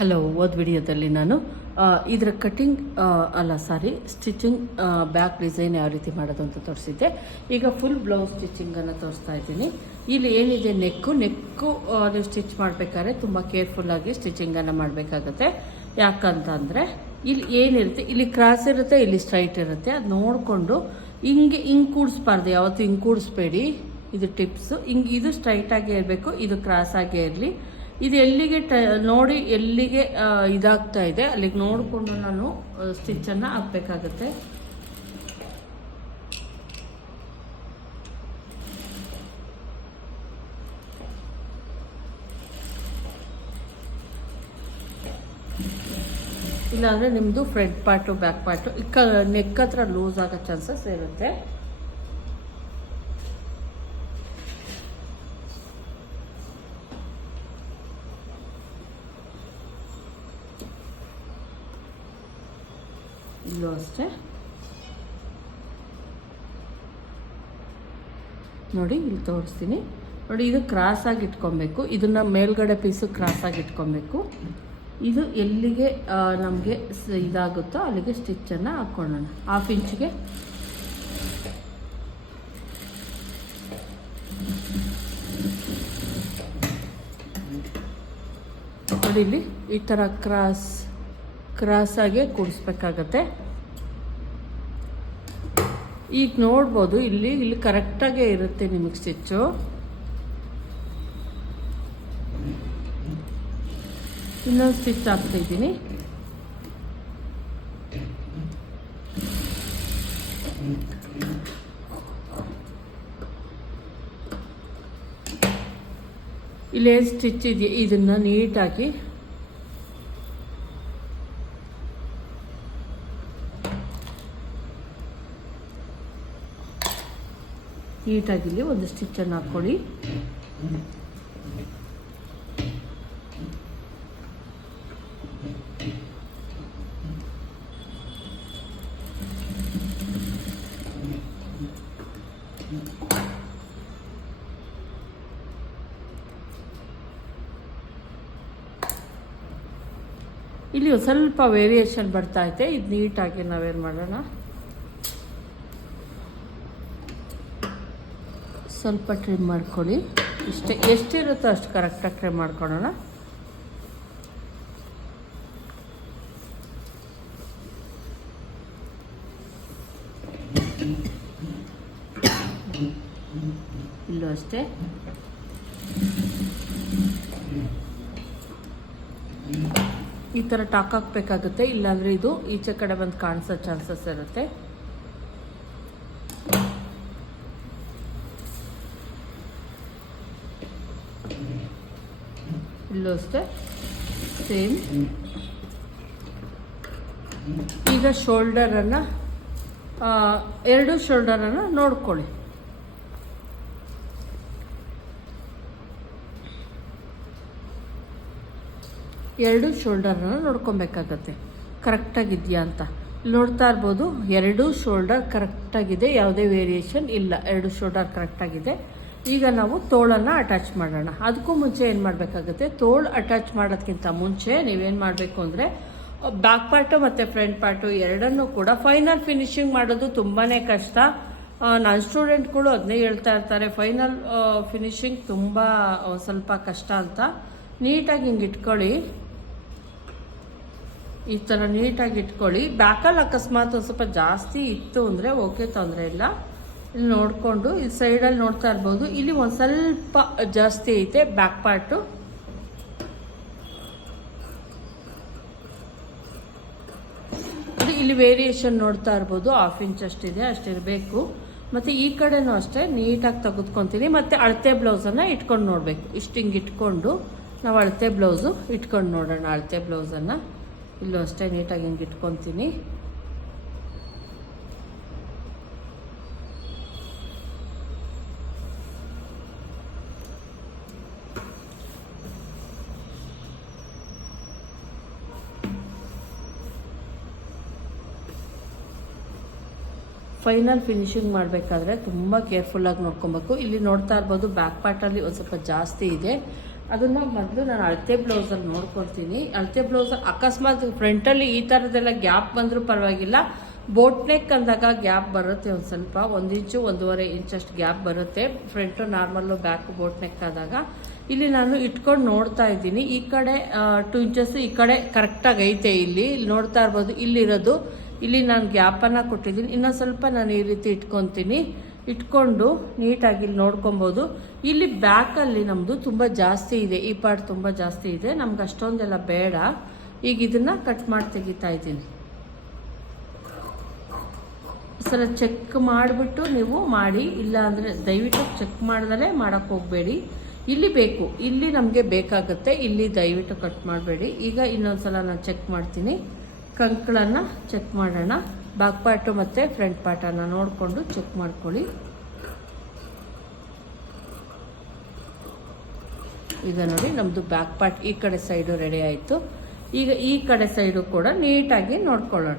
Hello ಓದ್ ವಿಡಿಯೋದಲ್ಲಿ ನಾನು ಇದರ ಕಟಿಂಗ್ ಅಲ್ಲ ಸಾರಿ ಸ್ಟಿಚಿಂಗ್ ಬ್ಯಾಕ್ ಡಿಸೈನ್ ಯಾವ ರೀತಿ ಮಾಡೋದು ಅಂತ ತೋರಿಸಿದ್ದೆ. ಈಗ ಫುಲ್ ಬ್ಲೌಸ್ ಸ್ಟಿಚಿಂಗನ್ನು ತೋರಿಸ್ತಾ ಇದ್ದೀನಿ. ಇಲ್ಲಿ ಏನಿದೆ? ನೆಕ್ಕು ನೆಕ್ಕು ನೀವು ಸ್ಟಿಚ್ ಮಾಡಬೇಕಾದ್ರೆ ತುಂಬ ಕೇರ್ಫುಲ್ಲಾಗಿ ಸ್ಟಿಚಿಂಗನ್ನು ಮಾಡಬೇಕಾಗತ್ತೆ. ಯಾಕಂತಂದರೆ, ಇಲ್ಲಿ ಏನಿರುತ್ತೆ? ಇಲ್ಲಿ ಕ್ರಾಸ್ ಇರುತ್ತೆ, ಇಲ್ಲಿ ಸ್ಟ್ರೈಟ್ ಇರುತ್ತೆ. ಅದು ನೋಡಿಕೊಂಡು ಹಿಂಗೆ ಹಿಂಗೆ ಕೂಡಿಸ್ಬಾರ್ದು. ಯಾವತ್ತೂ ಹಿಂಗೆ ಕೂಡಿಸ್ಬೇಡಿ. ಇದು ಟಿಪ್ಸು ಹಿಂಗೆ ಇದು ಸ್ಟ್ರೈಟಾಗೇ ಇರಬೇಕು, ಇದು ಕ್ರಾಸ್ ಆಗೇ ಇರಲಿ. ಇದು ಎಲ್ಲಿಗೆ ಟ, ನೋಡಿ ಎಲ್ಲಿಗೆ ಇದಾಗ್ತಾ ಇದೆ. ಅಲ್ಲಿಗೆ ನೋಡಿಕೊಂಡು ನಾನು ಸ್ಟಿಚ್ಚನ್ನು ಹಾಕಬೇಕಾಗತ್ತೆ. ಇಲ್ಲಾಂದರೆ ನಿಮ್ಮದು ಫ್ರಂಟ್ ಪಾರ್ಟು ಬ್ಯಾಕ್ ಪಾರ್ಟು ಇಕ್ಕ ನೆಕ್ ಹತ್ರ ಲೂಸ್ ಆಗೋ ಚಾನ್ಸಸ್ ಇರುತ್ತೆ. ಇಲ್ಲೂ ಅಷ್ಟೇ. ನೋಡಿ, ಇಲ್ಲಿ ತೋರಿಸ್ತೀನಿ. ನೋಡಿ, ಇದು ಕ್ರಾಸ್ ಆಗಿ ಇಟ್ಕೊಬೇಕು. ಇದನ್ನ ಮೇಲ್ಗಡೆ ಪೀಸು ಕ್ರಾಸ್ ಆಗಿ ಇಟ್ಕೊಬೇಕು. ಇದು ಎಲ್ಲಿಗೆ ನಮಗೆ ಇದಾಗುತ್ತೋ ಅಲ್ಲಿಗೆ ಸ್ಟಿಚ್ಚನ್ನು ಹಾಕ್ಕೊಳ್ಳೋಣ ಹಾಫ್ ಇಂಚಿಗೆ ನೋಡಿ, ಇಲ್ಲಿ ಈ ಥರ ಕ್ರಾಸ್ ಕ್ರಾಸ್ ಆಗಿ ಕೂಡಿಸ್ಬೇಕಾಗತ್ತೆ. ಈಗ ನೋಡ್ಬೋದು, ಇಲ್ಲಿ ಇಲ್ಲಿ ಕರೆಕ್ಟಾಗೇ ಇರುತ್ತೆ ನಿಮಗೆ ಸ್ಟಿಚ್ಚು ಇನ್ನೊಂದು ಸ್ಟಿಚ್ ಹಾಕ್ತಿದ್ದೀನಿ ಇಲ್ಲೇ ಸ್ಟಿಚ್ ಇದೆಯಾ? ಇದನ್ನು ನೀಟಾಗಿ ನೀಟಾಗಿ ಇಲ್ಲಿ ಒಂದು ಸ್ಟಿಚ್ಚನ್ನು ಹಾಕ್ಕೊಳ್ಳಿ. ಇಲ್ಲಿ ಸ್ವಲ್ಪ ವೇರಿಯೇಷನ್ ಬರ್ತಾ ಇದೆ ಇದು ನೀಟಾಗಿ ನಾವೇನು ಮಾಡೋಣ? ಸ್ವಲ್ಪ ಟ್ರಿಮ್ ಮಾಡ್ಕೊಳ್ಳಿ. ಇಷ್ಟೇ, ಎಷ್ಟಿರುತ್ತೋ ಅಷ್ಟು ಕರೆಕ್ಟಾಗಿ ಟ್ರಿಮ್ ಮಾಡ್ಕೊಳ್ಳೋಣ. ಇಲ್ಲೂ ಅಷ್ಟೇ. ಈ ಥರ ಟಾಕ್ ಹಾಕ್ಬೇಕಾಗುತ್ತೆ. ಇಲ್ಲಾಂದರೆ ಇದು ಈಚೆ ಕಡೆ ಬಂದು ಕಾಣಿಸೋ ಚಾನ್ಸಸ್ ಇರುತ್ತೆ. ಇಲ್ಲೂ ಅಷ್ಟೇ ಸೇಮ್ ಈಗ ಶೋಲ್ಡರನ್ನು ಎರಡು ಶೋಲ್ಡರನ್ನು ನೋಡ್ಕೊಳ್ಳಿ. ಎರಡು ಶೋಲ್ಡರನ್ನು ನೋಡ್ಕೊಬೇಕಾಗತ್ತೆ. ಕರೆಕ್ಟಾಗಿದೆಯಾ ಅಂತ. ನೋಡ್ತಾ ಇರ್ಬೋದು, ಎರಡೂ ಶೋಲ್ಡರ್ ಕರೆಕ್ಟಾಗಿದೆ ಯಾವುದೇ ವೇರಿಯೇಷನ್ ಇಲ್ಲ. ಎರಡು ಶೋಲ್ಡರ್ ಕರೆಕ್ಟಾಗಿದೆ ಈಗ ನಾವು ತೋಳನ್ನು ಅಟ್ಯಾಚ್ ಮಾಡೋಣ. ಅದಕ್ಕೂ ಮುಂಚೆ ಏನು ಮಾಡಬೇಕಾಗುತ್ತೆ? ತೋಳು ಅಟ್ಯಾಚ್ ಮಾಡೋದಕ್ಕಿಂತ ಮುಂಚೆ ನೀವೇನು ಮಾಡಬೇಕು ಅಂದರೆ ಬ್ಯಾಕ್ ಪಾರ್ಟು ಮತ್ತು ಫ್ರಂಟ್ ಪಾರ್ಟು ಎರಡನ್ನೂ ಕೂಡ ಫೈನಲ್ ಫಿನಿಶಿಂಗ್ ಮಾಡೋದು ತುಂಬಾ ಕಷ್ಟ. ನನ್ನ ಸ್ಟೂಡೆಂಟ್ಗಳು ಅದನ್ನೇ ಹೇಳ್ತಾ ಇರ್ತಾರೆ ಫೈನಲ್ ಫಿನಿಶಿಂಗ್ ತುಂಬ ಸ್ವಲ್ಪ ಕಷ್ಟ ಅಂತ. ನೀಟಾಗಿ ಹಿಂಗೆ ಇಟ್ಕೊಳ್ಳಿ. ಈ ಥರ ನೀಟಾಗಿ ಇಟ್ಕೊಳ್ಳಿ. ಬ್ಯಾಕಲ್ಲಿ ಅಕಸ್ಮಾತ್ ಒಂದು ಸ್ವಲ್ಪ ಜಾಸ್ತಿ ಇತ್ತು ಅಂದರೆ ಓಕೆ ತೊಂದರೆ ಇಲ್ಲ. ಇಲ್ಲಿ ನೋಡಿಕೊಂಡು ಇಲ್ಲಿ ಸೈಡಲ್ಲಿ ನೋಡ್ತಾ ಇರ್ಬೋದು. ಇಲ್ಲಿ ಒಂದು ಸ್ವಲ್ಪ ಜಾಸ್ತಿ ಐತೆ ಬ್ಯಾಕ್ ಪಾರ್ಟು ಇಲ್ಲಿ ವೇರಿಯೇಷನ್ ನೋಡ್ತಾ ಇರ್ಬೋದು. ಹಾಫ್ ಇಂಚ್ ಅಷ್ಟಿದೆ ಅಷ್ಟಿರಬೇಕು ಮತ್ತು ಈ ಕಡೆನೂ ಅಷ್ಟೇ ನೀಟಾಗಿ ತೆಗೆದುಕೊತೀನಿ. ಮತ್ತು ಅಳತೆ ಬ್ಲೌಸನ್ನು ಇಟ್ಕೊಂಡು ನೋಡಬೇಕು. ಇಷ್ಟು ಹಿಂಗೆ ಇಟ್ಕೊಂಡು ನಾವು ಅಳತೆ ಬ್ಲೌಸು ಇಟ್ಕೊಂಡು ನೋಡೋಣ. ಅಳತೆ ಬ್ಲೌಸನ್ನು ಇಲ್ಲೂ ಅಷ್ಟೇ ನೀಟಾಗಿ ಹಿಂಗೆ ಇಟ್ಕೊತೀನಿ. ಫೈನಲ್ ಫಿನಿಶಿಂಗ್ ಮಾಡಬೇಕಾದ್ರೆ ತುಂಬ ಕೇರ್ಫುಲ್ಲಾಗಿ ನೋಡ್ಕೊಬೇಕು. ಇಲ್ಲಿ ನೋಡ್ತಾ ಇರ್ಬೋದು ಬ್ಯಾಕ್ ಪಾರ್ಟಲ್ಲಿ ಒಂದು ಸ್ವಲ್ಪ ಜಾಸ್ತಿ ಇದೆ. ಅದನ್ನು ಮೊದಲು ನಾನು ಅಳತೆ ಬ್ಲೌಸಲ್ಲಿ ನೋಡ್ಕೊಳ್ತೀನಿ. ಅಳತೆ ಬ್ಲೌಸ್ ಅಕಸ್ಮಾತ್ ಫ್ರಂಟಲ್ಲಿ ಈ ಥರದ್ದೆಲ್ಲ ಗ್ಯಾಪ್ ಬಂದರೂ ಪರವಾಗಿಲ್ಲ. ಬೋಟ್ ನೆಕ್ ಅಂದಾಗ ಗ್ಯಾಪ್ ಬರುತ್ತೆ ಒಂದು ಸ್ವಲ್ಪ. ಒಂದು ಇಂಚು, ಒಂದೂವರೆ ಇಂಚಷ್ಟು ಗ್ಯಾಪ್ ಬರುತ್ತೆ. Front normal back boat neck ಆದಾಗ. ಇಲ್ಲಿ ನಾನು ಇಟ್ಕೊಂಡು ನೋಡ್ತಾ ಇದ್ದೀನಿ. ಈ ಕಡೆ ಟು ಇಂಚಸ್ ಈ ಕಡೆ ಕರೆಕ್ಟಾಗಿ ಐತೆ ಇಲ್ಲಿ. ಇಲ್ಲಿ ನೋಡ್ತಾ ಇರ್ಬೋದು. ಇಲ್ಲಿರೋದು ಇಲ್ಲಿ ನಾನು ಗ್ಯಾಪನ್ನು ಕೊಟ್ಟಿದ್ದೀನಿ. ಇನ್ನೊಂದು ಸ್ವಲ್ಪ ನಾನು ಈ ರೀತಿ ಇಟ್ಕೊತೀನಿ. ಇಟ್ಕೊಂಡು ನೀಟಾಗಿ ಇಲ್ಲಿ ನೋಡ್ಕೊಬೋದು. ಇಲ್ಲಿ ಬ್ಯಾಕಲ್ಲಿ ನಮ್ಮದು ತುಂಬ ಜಾಸ್ತಿ ಇದೆ. ಈ ಪಾರ್ಟ್ ತುಂಬ ಜಾಸ್ತಿ ಇದೆ. ನಮ್ಗೆ ಅಷ್ಟೊಂದೆಲ್ಲ ಬೇಡ. ಈಗ ಇದನ್ನು ಕಟ್ ಮಾಡಿ ತೆಗಿತಾ ಇದ್ದೀನಿ. ಸಲ ಚೆಕ್ ಮಾಡಿಬಿಟ್ಟು ನೀವು ಮಾಡಿ ಇಲ್ಲ ಅಂದರೆ ದಯವಿಟ್ಟು ಚೆಕ್ ಮಾಡ್ದಲೇ ಮಾಡೋಕ್ಕೆ ಹೋಗಬೇಡಿ. ಇಲ್ಲಿ ಬೇಕು. ಇಲ್ಲಿ ನಮಗೆ ಬೇಕಾಗುತ್ತೆ. ಇಲ್ಲಿ ದಯವಿಟ್ಟು ಕಟ್ ಮಾಡಬೇಡಿ. ಈಗ ಇನ್ನೊಂದು ಸಲ ನಾನು ಚೆಕ್ ಮಾಡ್ತೀನಿ. ಕಂಕಳನ್ನು ಚೆಕ್ ಮಾಡೋಣ. ಬ್ಯಾಕ್ ಪಾರ್ಟು ಮತ್ತು ಫ್ರಂಟ್ ಪಾರ್ಟನ್ನು ನೋಡಿಕೊಂಡು ಚೆಕ್ ಮಾಡ್ಕೊಳ್ಳಿ. ಈಗ ನೋಡಿ ನಮ್ಮದು ಬ್ಯಾಕ್ ಪಾರ್ಟ್ ಈ ಕಡೆ ಸೈಡು ರೆಡಿ ಆಯಿತು. ಈಗ ಈ ಕಡೆ ಸೈಡು ಕೂಡ ನೀಟಾಗಿ ನೋಡ್ಕೊಳ್ಳೋಣ.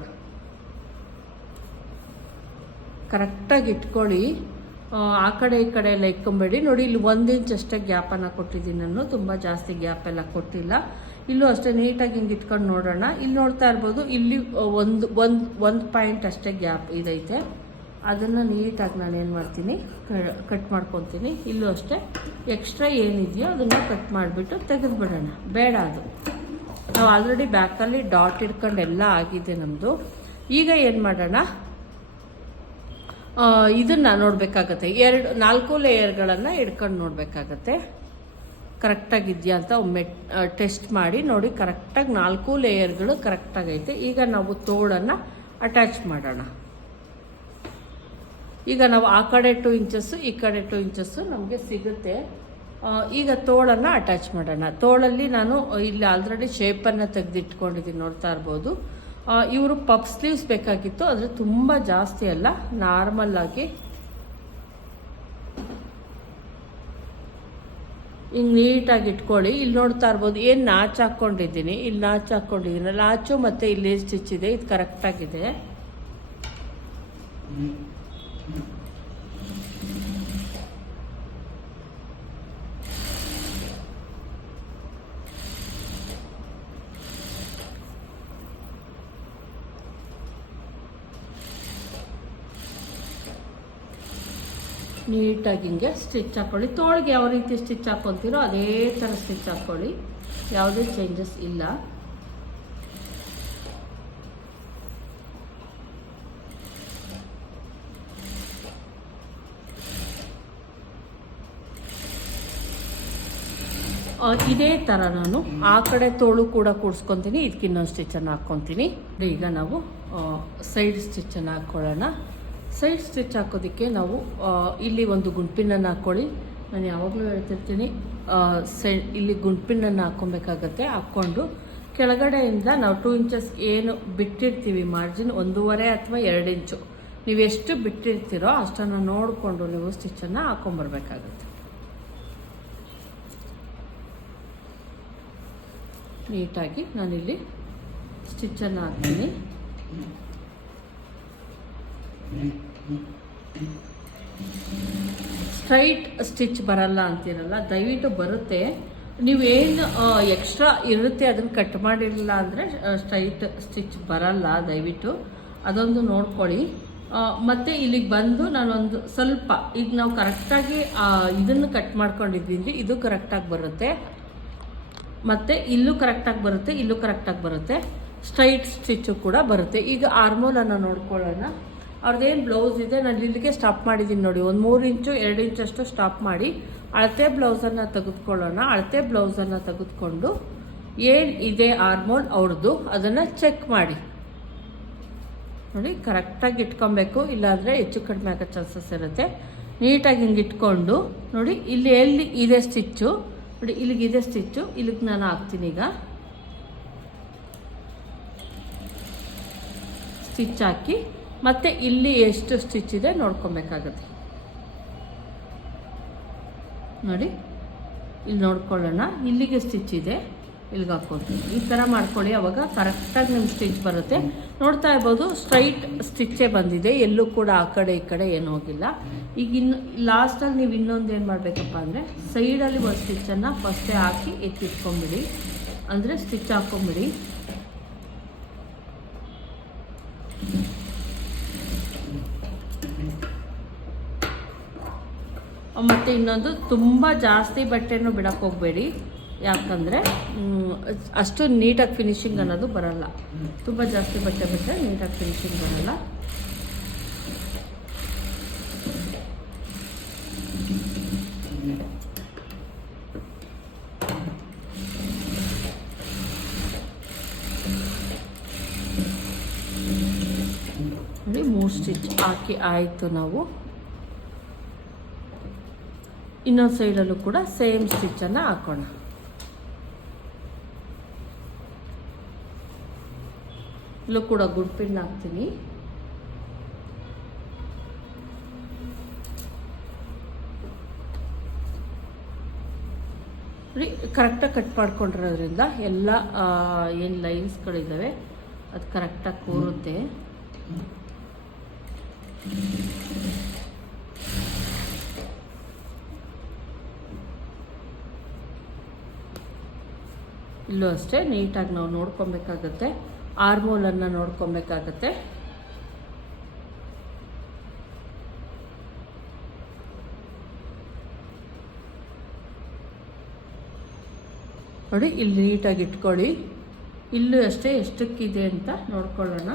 ಕರೆಕ್ಟಾಗಿ ಇಟ್ಕೊಳ್ಳಿ. ಆ, ಕಡೆ ಈ ಕಡೆ ಎಲ್ಲ ಇಟ್ಕೊಂಬೇಡಿ. ನೋಡಿ ಇಲ್ಲಿ ಒಂದು ಇಂಚ್ ಅಷ್ಟೇ ಗ್ಯಾಪನ್ನು ಕೊಟ್ಟಿದ್ದೀನಿ ನಾನು. ತುಂಬ ಜಾಸ್ತಿ ಗ್ಯಾಪ್ ಎಲ್ಲ ಕೊಟ್ಟಿಲ್ಲ. ಇಲ್ಲೂ ಅಷ್ಟೇ ನೀಟಾಗಿ ಹಿಂಗೆ ಇಟ್ಕೊಂಡು ನೋಡೋಣ. ಇಲ್ಲಿ ನೋಡ್ತಾ ಇರ್ಬೋದು, ಇಲ್ಲಿ ಒಂದು ಒಂದು ಒಂದು ಪಾಯಿಂಟ್ ಅಷ್ಟೇ ಗ್ಯಾಪ್ ಇದೈತೆ. ಅದನ್ನು ನೀಟಾಗಿ ನಾನು ಏನು ಮಾಡ್ತೀನಿ ಕಟ್ ಮಾಡ್ಕೊತೀನಿ. ಇಲ್ಲೂ ಅಷ್ಟೇ ಎಕ್ಸ್ಟ್ರಾ ಏನಿದೆಯೋ ಅದನ್ನು ಕಟ್ ಮಾಡಿಬಿಟ್ಟು ತೆಗೆದುಬಿಡೋಣ. ಬೇಡ ಅದು. ನಾವು ಆಲ್ರೆಡಿ ಬ್ಯಾಕಲ್ಲಿ ಡಾಟ್ ಇಟ್ಕೊಂಡು ಎಲ್ಲ ಆಗಿದೆ ನಮ್ಮದು ಈಗ ಏನು ಮಾಡೋಣ? ಇದನ್ನು ನೋಡಬೇಕಾಗತ್ತೆ. ಎರಡು, ನಾಲ್ಕು ಲೇಯರ್ಗಳನ್ನು ಇಟ್ಕೊಂಡು ನೋಡಬೇಕಾಗತ್ತೆ. ಕರೆಕ್ಟಾಗಿದೆಯಾ ಅಂತ ಒಮ್ಮೆ ಟೆಸ್ಟ್ ಮಾಡಿ ನೋಡಿ ಕರೆಕ್ಟಾಗಿ ನಾಲ್ಕು ಲೇಯರ್ಗಳು ಕರೆಕ್ಟಾಗೈತೆ. ಈಗ ನಾವು ತೋಳನ್ನು ಅಟ್ಯಾಚ್ ಮಾಡೋಣ. ಈಗ ನಾವು ಆ ಕಡೆ ಟು ಇಂಚಸ್ಸು ಈ ಕಡೆ ಟು ಇಂಚಸ್ಸು ನಮಗೆ ಸಿಗುತ್ತೆ. ಈಗ ತೋಳನ್ನು ಅಟ್ಯಾಚ್ ಮಾಡೋಣ. ತೋಳಲ್ಲಿ ನಾನು ಇಲ್ಲಿ ಆಲ್ರೆಡಿ ಶೇಪನ್ನು ತೆಗೆದಿಟ್ಕೊಂಡಿದ್ದೀನಿ, ನೋಡ್ತಾ ಇರ್ಬೋದು. ಇವರು ಪಪ್ ಸ್ಲೀವ್ಸ್ ಬೇಕಾಗಿತ್ತು, ಆದರೆ ತುಂಬ ಜಾಸ್ತಿ ಅಲ್ಲ. ನಾರ್ಮಲ್ ಆಗಿ ಹಿಂಗೆ ನೀಟಾಗಿ ಇಟ್ಕೊಳ್ಳಿ. ಇಲ್ಲಿ ನೋಡ್ತಾ ಇರ್ಬೋದು, ಏನು ನಾಚ್ ಹಾಕ್ಕೊಂಡಿದ್ದೀನಿ. ಇಲ್ಲಿ ನಾಚ್ ಹಾಕ್ಕೊಂಡಿದ್ದೀನಿ. ನಾಚು ಮತ್ತು ಇಲ್ಲಿ ಸ್ಟಿಚ್ ಇದೆ. ಇದು ಕರೆಕ್ಟಾಗಿದೆ ನೀಟಾಗಿ ಹಿಂಗೆ ಸ್ಟಿಚ್ ಹಾಕ್ಕೊಳ್ಳಿ ತೋಳಿಗೆ ಯಾವ ರೀತಿ ಸ್ಟಿಚ್ ಹಾಕ್ಕೊತೀರೋ ಅದೇ ಥರ ಸ್ಟಿಚ್ ಹಾಕ್ಕೊಳ್ಳಿ ಯಾವುದೇ ಚೇಂಜಸ್ ಇಲ್ಲ. ಇದೇ ಥರ ನಾನು ಆ ಕಡೆ ತೋಳು ಕೂಡ ಕೂಡಿಸ್ಕೊತೀನಿ. ಇದಕ್ಕಿನ್ನೊಂದು ಸ್ಟಿಚ್ ಸ್ಟಿಚನ್ನು ಹಾಕ್ಕೊತೀನಿ. ಈಗ ನಾವು ಸೈಡ್ ಸ್ಟಿಚ್ಚನ್ನು ಹಾಕ್ಕೊಳ್ಳೋಣ ಸೈಡ್ ಸ್ಟಿಚ್ ಹಾಕೋದಕ್ಕೆ ನಾವು ಇಲ್ಲಿ ಒಂದು ಗುಂಪಿನನ್ನು ಹಾಕ್ಕೊಳ್ಳಿ ನಾನು ಯಾವಾಗಲೂ ಹೇಳ್ತಿರ್ತೀನಿ ಸೈ, ಇಲ್ಲಿ ಗುಂಪಿನನ್ನು ಹಾಕ್ಕೊಬೇಕಾಗತ್ತೆ ಹಾಕ್ಕೊಂಡು ಕೆಳಗಡೆಯಿಂದ ನಾವು ಟೂ ಇಂಚಸ್ ಏನು ಬಿಟ್ಟಿರ್ತೀವಿ ಮಾರ್ಜಿನ್ ಒಂದೂವರೆ ಅಥವಾ ಎರಡು ಇಂಚು ನೀವು ಎಷ್ಟು ಬಿಟ್ಟಿರ್ತೀರೋ ಅಷ್ಟನ್ನು ನೋಡಿಕೊಂಡು ನೀವು ಸ್ಟಿಚ್ಚನ್ನು ಹಾಕ್ಕೊಂಬರ್ಬೇಕಾಗತ್ತೆ ನೀಟಾಗಿ ನಾನಿಲ್ಲಿ ಸ್ಟಿಚ್ಚನ್ನು ಹಾಕ್ತೀನಿ. ಸ್ಟ್ರೈಟ್ ಸ್ಟಿಚ್ ಬರಲ್ಲ ಅಂತೀರಲ್ಲ, ದಯವಿಟ್ಟು ಬರುತ್ತೆ. ನೀವೇನು ಎಕ್ಸ್ಟ್ರಾ ಇರುತ್ತೆ ಅದನ್ನು ಕಟ್ ಮಾಡಿರಲಿಲ್ಲ ಅಂದರೆ ಸ್ಟ್ರೈಟ್ ಸ್ಟಿಚ್ ಬರಲ್ಲ, ದಯವಿಟ್ಟು. ಅದೊಂದು ನೋಡ್ಕೊಳ್ಳಿ. ಮತ್ತು ಇಲ್ಲಿಗೆ ಬಂದು ನಾನೊಂದು ಸ್ವಲ್ಪ, ಈಗ ನಾವು ಕರೆಕ್ಟಾಗಿ ಇದನ್ನು ಕಟ್ ಮಾಡ್ಕೊಂಡಿದ್ವಿ ಇದು ಕರೆಕ್ಟಾಗಿ ಬರುತ್ತೆ. ಮತ್ತು ಇಲ್ಲೂ ಕರೆಕ್ಟಾಗಿ ಬರುತ್ತೆ, ಇಲ್ಲೂ ಕರೆಕ್ಟಾಗಿ ಬರುತ್ತೆ. ಸ್ಟ್ರೈಟ್ ಸ್ಟಿಚ್ಚು ಕೂಡ ಬರುತ್ತೆ. ಈಗ ಆರ್ಮೋಲನ್ನು ನೋಡ್ಕೊಳ್ಳೋಣ. ಅವ್ರದ್ದೇನು ಬ್ಲೌಸ್ ಇದೆ, ನಾನು ಇಲ್ಲಿಗೆ ಸ್ಟಾಪ್ ಮಾಡಿದ್ದೀನಿ ನೋಡಿ. ಒಂದು ಮೂರು ಇಂಚು, ಎರಡು ಇಂಚಷ್ಟು ಸ್ಟಾಪ್ ಮಾಡಿ, ಅಳತೆ ಬ್ಲೌಸನ್ನು ತೆಗೆದುಕೊಳ್ಳೋಣ. ಅಳತೆ ಬ್ಲೌಸನ್ನು ತೆಗೆದುಕೊಂಡು ಏನು ಇದೆ ಆರ್ಮೋಲ್ ಅವ್ರದ್ದು ಅದನ್ನು ಚೆಕ್ ಮಾಡಿ. ನೋಡಿ ಕರೆಕ್ಟಾಗಿ ಇಟ್ಕೊಬೇಕು. ಇಲ್ಲಾಂದರೆ ಹೆಚ್ಚು ಕಡಿಮೆ ಆಗೋ ಚಾನ್ಸಸ್ ಇರುತ್ತೆ. ನೀಟಾಗಿ ಹಿಂಗೆ ಇಟ್ಕೊಂಡು, ನೋಡಿ, ಇಲ್ಲಿ ಎಲ್ಲಿ ಇದೆ ಸ್ಟಿಚ್ಚು ನೋಡಿ, ಇಲ್ಲಿಗೆ ಇದೆ ಸ್ಟಿಚ್ಚು ಇಲ್ಲಿಗೆ ನಾನು ಹಾಕ್ತೀನಿ ಈಗ. ಸ್ಟಿಚ್ ಹಾಕಿ ಮತ್ತೆ ಇಲ್ಲಿ ಎಷ್ಟು ಸ್ಟಿಚ್ ಇದೆ ನೋಡ್ಕೊಬೇಕಾಗತ್ತೆ. ನೋಡಿ, ಇಲ್ಲಿ ನೋಡ್ಕೊಳ್ಳೋಣ. ಇಲ್ಲಿಗೆ ಸ್ಟಿಚ್ ಇದೆ. ಇಲ್ಲಿಗೆ ಹಾಕ್ಕೊತೀನಿ ಈ ಥರ ಮಾಡ್ಕೊಳ್ಳಿ. ಅವಾಗ ಕರೆಕ್ಟಾಗಿ ನಿಮ್ಮ ಸ್ಟಿಚ್ ಬರುತ್ತೆ. ನೋಡ್ತಾ ಇರ್ಬೋದು ಸ್ಟ್ರೈಟ್ ಸ್ಟಿಚ್ಚೇ ಬಂದಿದೆ. ಎಲ್ಲೂ ಕೂಡ ಆ ಕಡೆ ಈ ಕಡೆ ಏನೂ ಹೋಗಿಲ್ಲ. ಈಗ ಇನ್ನು ಲಾಸ್ಟಲ್ಲಿ ನೀವು ಇನ್ನೊಂದು ಏನು ಮಾಡಬೇಕಪ್ಪ ಅಂದರೆ ಸೈಡಲ್ಲಿ ಒಂದು ಸ್ಟಿಚ್ಚನ್ನು ಫಸ್ಟೇ ಹಾಕಿ ಎತ್ತಿಟ್ಕೊಂಬಿಡಿ. ಅಂದರೆ ಸ್ಟಿಚ್ ಹಾಕ್ಕೊಂಬಿಡಿ. ಮತ್ತು ಇನ್ನೊಂದು ತುಂಬ ಜಾಸ್ತಿ ಬಟ್ಟೆನೂ ಬಿಡಕ್ಕೆ ಹೋಗಬೇಡಿ. ಯಾಕಂದರೆ ಅಷ್ಟು ನೀಟಾಗಿ ಫಿನಿಶಿಂಗ್ ಅನ್ನೋದು ಬರಲ್ಲ. ತುಂಬ ಜಾಸ್ತಿ ಬಟ್ಟೆ ಬಿಟ್ಟರೆ ನೀಟಾಗಿ ಫಿನಿಶಿಂಗ್ ಬರಲ್ಲ. ಮೂರು ಸ್ಟಿಚ್ ಹಾಕಿ ಆಯಿತು ನಾವು. ಇನ್ನೊಂದು ಸೈಡಲ್ಲೂ ಕೂಡ ಸೇಮ್ ಸ್ಟಿಚ್ಚನ್ನು ಹಾಕೋಣ. ಇಲ್ಲೂ ಕೂಡ ಗುಡ್ ಪಿನ್ ಹಾಕ್ತೀನಿ. ಕರೆಕ್ಟಾಗಿ ಕಟ್ ಮಾಡ್ಕೊಂಡಿರೋದ್ರಿಂದ ಎಲ್ಲ ಏನು ಲೈನ್ಸ್ಗಳಿದ್ದಾವೆ ಅದು ಕರೆಕ್ಟಾಗಿ ಕೂರುತ್ತೆ. ಇಲ್ಲೂ ಅಷ್ಟೇ, ನೀಟಾಗಿ ನಾವು ನೋಡ್ಕೊಬೇಕಾಗತ್ತೆ. ಆರ್ಮೋಲನ್ನು ನೋಡ್ಕೊಬೇಕಾಗತ್ತೆ. ನೋಡಿ, ಇಲ್ಲಿ ನೀಟಾಗಿ ಇಟ್ಕೊಳ್ಳಿ. ಇಲ್ಲೂ ಅಷ್ಟೇ ಎಷ್ಟಕ್ಕಿದೆ ಅಂತ ನೋಡ್ಕೊಳ್ಳೋಣ.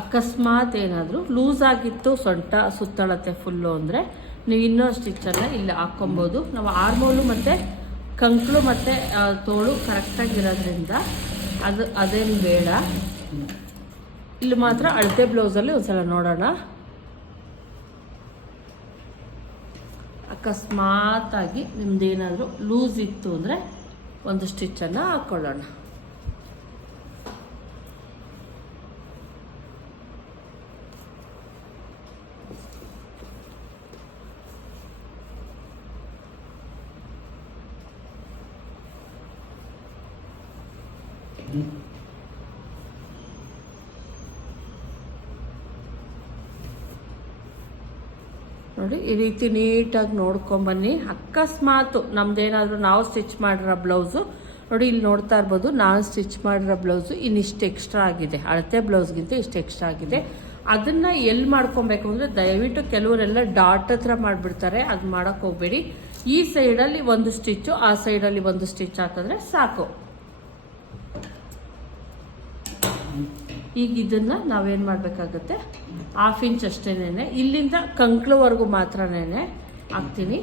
ಅಕಸ್ಮಾತ್ ಏನಾದರೂ ಲೂಸ್ ಆಗಿತ್ತು, ಸೊಂಟ ಸುತ್ತಳತೆ ಫುಲ್ಲು ಅಂದರೆ, ನೀವು ಇನ್ನೂ ಸ್ಟಿಚ್ಚನ್ನು ಇಲ್ಲಿ ಹಾಕ್ಕೊಬೋದು. ನಾವು ಆರ್ಮೋಲು ಮತ್ತು ಕಂಕ್ಳು ಮತ್ತು ತೋಳು ಕರೆಕ್ಟಾಗಿರೋದ್ರಿಂದ ಅದು, ಅದೇನು ಬೇಡ. ಇಲ್ಲಿ ಮಾತ್ರ ಅಳತೆ ಬ್ಲೌಸಲ್ಲಿ ಒಂದ್ಸಲ ನೋಡೋಣ. ಅಕಸ್ಮಾತಾಗಿ ನಿಮ್ದೇನಾದರೂ ಲೂಸ್ ಇತ್ತು ಅಂದರೆ ಒಂದು ಸ್ಟಿಚ್ಚನ್ನು ಹಾಕ್ಕೊಳ್ಳೋಣ ನೋಡಿ, ಈ ರೀತಿ ನೀಟಾಗಿ ನೋಡ್ಕೊಂಬನ್ನಿ ಅಕಸ್ಮಾತು ನಮ್ದೇನಾದರೂ ನಾವು ಸ್ಟಿಚ್ ಮಾಡಿರೋ ಬ್ಲೌಸು, ನೋಡಿ, ಇಲ್ಲಿ ನೋಡ್ತಾ ಇರ್ಬೋದು, ನಾನು ಸ್ಟಿಚ್ ಮಾಡಿರೋ ಬ್ಲೌಸು ಇನ್ನಿಷ್ಟು ಎಕ್ಸ್ಟ್ರಾ ಆಗಿದೆ. ಅಳತೆ ಬ್ಲೌಸ್ಗಿಂತ ಇಷ್ಟು ಎಕ್ಸ್ಟ್ರಾ ಆಗಿದೆ. ಅದನ್ನ ಎಲ್ಲಿ ಮಾಡ್ಕೊಬೇಕು ಅಂದರೆ ದಯವಿಟ್ಟು ಕೆಲವರೆಲ್ಲ ಡಾಟ್ ಹತ್ರ ಮಾಡಿಬಿಡ್ತಾರೆ. ಅದು ಮಾಡೋಕ್ಕೆ ಹೋಗಬೇಡಿ. ಈ ಸೈಡಲ್ಲಿ ಒಂದು ಸ್ಟಿಚ್ಚು, ಆ ಸೈಡಲ್ಲಿ ಒಂದು ಸ್ಟಿಚ್ ಹಾಕಿದ್ರೆ ಸಾಕು. ಈಗ ಇದನ್ನು ನಾವೇನು ಮಾಡಬೇಕಾಗತ್ತೆ? ಹಾಫ್ ಇಂಚ್ ಅಷ್ಟೇನೆ ಇಲ್ಲಿಂದ ಕಂಕ್ಳುವರೆಗೂ ಮಾತ್ರನೇ ಹಾಕ್ತೀನಿ.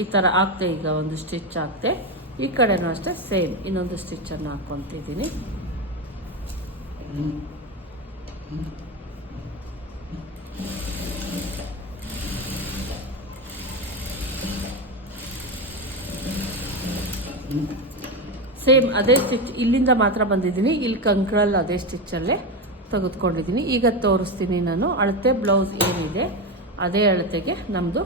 ಈ ಥರ ಆಗ್ತೆ ಈಗ ಒಂದು ಸ್ಟಿಚ್ ಆಗ್ತೆ. ಈ ಕಡೆನೂ ಅಷ್ಟೇ ಸೇಮ್ ಇನ್ನೊಂದು ಸ್ಟಿಚ್ಚನ್ನು ಹಾಕ್ಕೊತಿದ್ದೀನಿ. ಸೇಮ್ ಅದೇ ಸ್ಟಿಚ್ ಇಲ್ಲಿಂದ ಮಾತ್ರ ಬಂದಿದ್ದೀನಿ. ಇಲ್ಲಿ ಕಂಕ್ರಲ್ಲಿ ಅದೇ ಸ್ಟಿಚ್ಚಲ್ಲೇ ತೆಗೆದುಕೊಂಡಿದ್ದೀನಿ. ಈಗ ತೋರಿಸ್ತೀನಿ ನಾನು. ಅಳತೆ ಬ್ಲೌಸ್ ಏನಿದೆ, ಅದೇ ಅಳತೆಗೆ ನಮ್ಮದು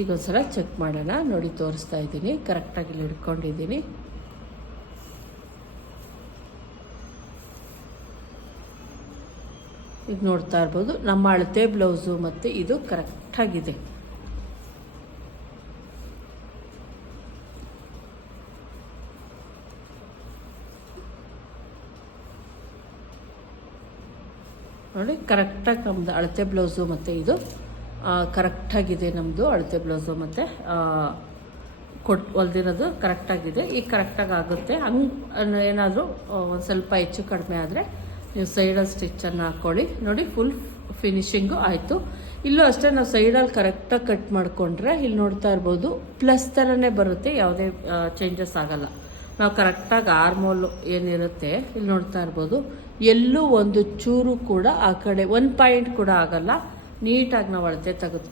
ಈಗೊಂದ್ಸಲ ಚೆಕ್ ಮಾಡೋಣ. ನೋಡಿ, ತೋರಿಸ್ತಾ ಇದ್ದೀನಿ. ಕರೆಕ್ಟಾಗಿ ಇಲ್ಲಿ ಹಿಡ್ಕೊಂಡಿದ್ದೀನಿ. ಈಗ ನೋಡ್ತಾ ಇರ್ಬೋದು. ನಮ್ಮ ಅಳತೆ ಬ್ಲೌಸು ಮತ್ತು ಇದು ಕರೆಕ್ಟಾಗಿದೆ ನೋಡಿ ಕರೆಕ್ಟಾಗಿ ನಮ್ಮದು ಅಳತೆ ಬ್ಲೌಸು ಮತ್ತು ಇದು ಕರೆಕ್ಟಾಗಿದೆ ನಮ್ಮದು ಅಳತೆ ಬ್ಲೌಸು ಮತ್ತು ಕೊಟ್ಟು ಹೊಲ್ದಿರೋದು ಕರೆಕ್ಟಾಗಿದೆ ಈಗ ಕರೆಕ್ಟಾಗಿ ಆಗುತ್ತೆ. ಹಂಗೆ, ಏನಾದರೂ ಒಂದು ಸ್ವಲ್ಪ ಹೆಚ್ಚು ಕಡಿಮೆ ಆದರೆ ನೀವು ಸೈಡಲ್ಲಿ ಸ್ಟಿಚ್ಚನ್ನು ಹಾಕ್ಕೊಳ್ಳಿ. ನೋಡಿ ಫುಲ್ ಫಿನಿಶಿಂಗು ಆಯಿತು. ಇಲ್ಲೂ ಅಷ್ಟೇ ನಾವು ಸೈಡಲ್ಲಿ ಕರೆಕ್ಟಾಗಿ ಕಟ್ ಮಾಡಿಕೊಂಡ್ರೆ ಇಲ್ಲಿ ನೋಡ್ತಾ ಇರ್ಬೋದು ಪ್ಲಸ್ ಥರನೇ ಬರುತ್ತೆ, ಯಾವುದೇ ಚೇಂಜಸ್ ಆಗಲ್ಲ. ನಾವು ಕರೆಕ್ಟಾಗಿ ಆರ್ಮೋಲು ಏನಿರುತ್ತೆ, ಇಲ್ಲಿ ನೋಡ್ತಾ ಇರ್ಬೋದು. ಎಲ್ಲೂ ಒಂದು ಚೂರು ಕೂಡ ಆ ಕಡೆ, ಒಂದು ಪಾಯಿಂಟ್ ಕೂಡ ಆಗಲ್ಲ. ನೀಟಾಗಿ ನಾವು ಅಳತೆ ತೆಗೆದು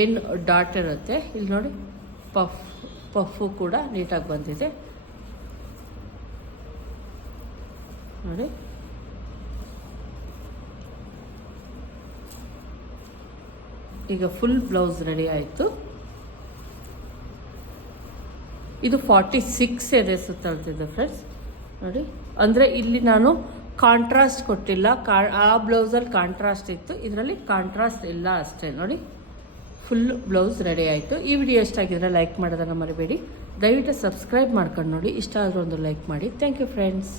ಏನು ಡಾಟ್ ಇರುತ್ತೆ, ಇಲ್ಲಿ ನೋಡಿ ಪಫ್ ಪಫು ಕೂಡ ನೀಟಾಗಿ ಬಂದಿದೆ. ನೋಡಿ. ಈಗ ಫುಲ್ ಬ್ಲೌಸ್ ರೆಡಿ ಆಯಿತು. ಇದು ಫಾರ್ಟಿ ಸಿಕ್ಸ್ ಇದೆ ಸುತ್ತಳ್ತಿದ್ದೆ ಫ್ರೆಂಡ್ಸ್ ನೋಡಿ. ಅಂದರೆ ಇಲ್ಲಿ ನಾನು ಕಾಂಟ್ರಾಸ್ಟ್ ಕೊಟ್ಟಿಲ್ಲ. ಕಾ, ಆ ಬ್ಲೌಸಲ್ಲಿ ಕಾಂಟ್ರಾಸ್ಟ್ ಇತ್ತು. ಇದರಲ್ಲಿ ಕಾಂಟ್ರಾಸ್ಟ್ ಇಲ್ಲ ಅಷ್ಟೇ. ನೋಡಿ. ಫುಲ್ ಬ್ಲೌಸ್ ರೆಡಿ ಆಯಿತು. ಈ ವಿಡಿಯೋ ಎಷ್ಟಾಗಿದ್ರೆ ಲೈಕ್ ಮಾಡೋದನ್ನು ಮರಿಬೇಡಿ. ದಯವಿಟ್ಟು ಸಬ್ಸ್ಕ್ರೈಬ್ ಮಾಡ್ಕೊಂಡು ನೋಡಿ. ಇಷ್ಟ ಆದರೂ ಒಂದು ಲೈಕ್ ಮಾಡಿ. Thank you friends